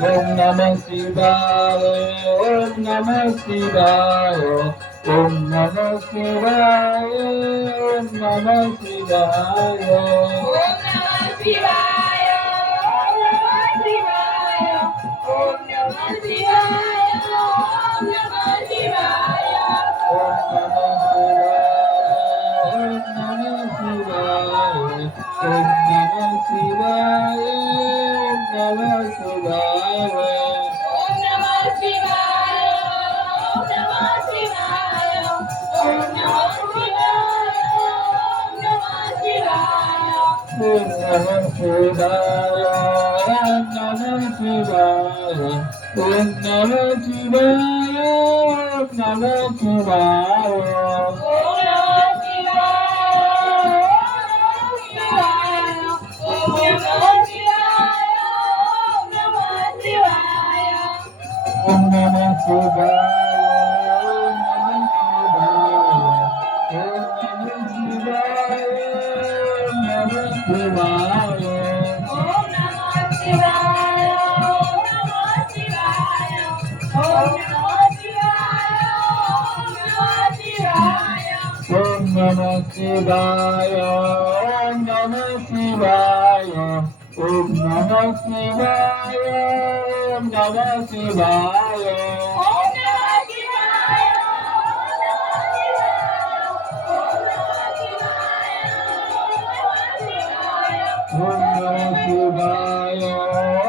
Om Namah Shivaya, Om Namah Shivaya, Om Namah Shivaya, Om Namah Shivaya. Om Namah Shivaya, Om Namah Shivaya, Om Namah Shivaya, Om Namah Shivaya. Om Namah Shivaya, Om Namah Shivaya, Om Namah Shivaya, Om Namah Shivaya. Om Namah Shivaya, Om Namah Shivaya, Om Namah Shivaya, Om Namah Shivaya. Om Namah Shivaya, Om Namah Shivaya, Om Namah Shivaya, Om Namah Shivaya. Om Namah Shivaya, Om Namah Shivaya, Om Namah Shivaya. Om Namah Shivaya, Om Namah Shivaya, Om Namah Shivaya, Om Namah Shivaya. Om Namah Shivaya,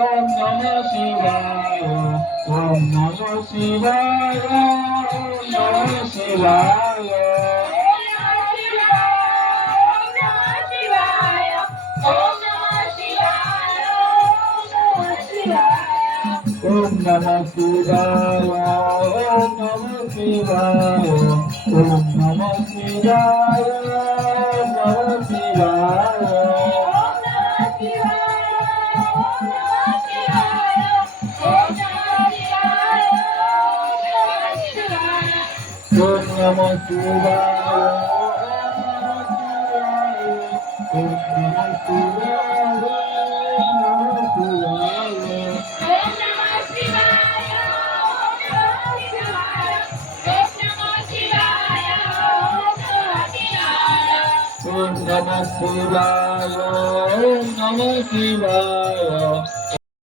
Om Namah Shivaya, Om Namah Shivaya, Om Namah Shivaya. Om Namah Shivaya, Om Namah Shivaya, Om Namah Shivaya, Om Namah Shivaya, Om Namah Shivaya, Om Namah Shivaya. Om Namah Shivaya, Om Namah Shivaya, Om Namah Shivaya, Om Namah Shivaya. Om Namah Shivaya, Om Namah Shivaya, Om Namah Shivaya. Om Namah Shivaya, Om Namah Shivaya,